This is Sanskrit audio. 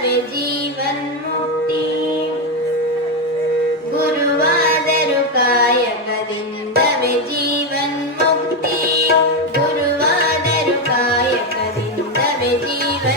जीवनमुक्ति गुरुवादरुय कदि नवे जीवन मुक्ति गुरुवादरुय कदि तवे जीवन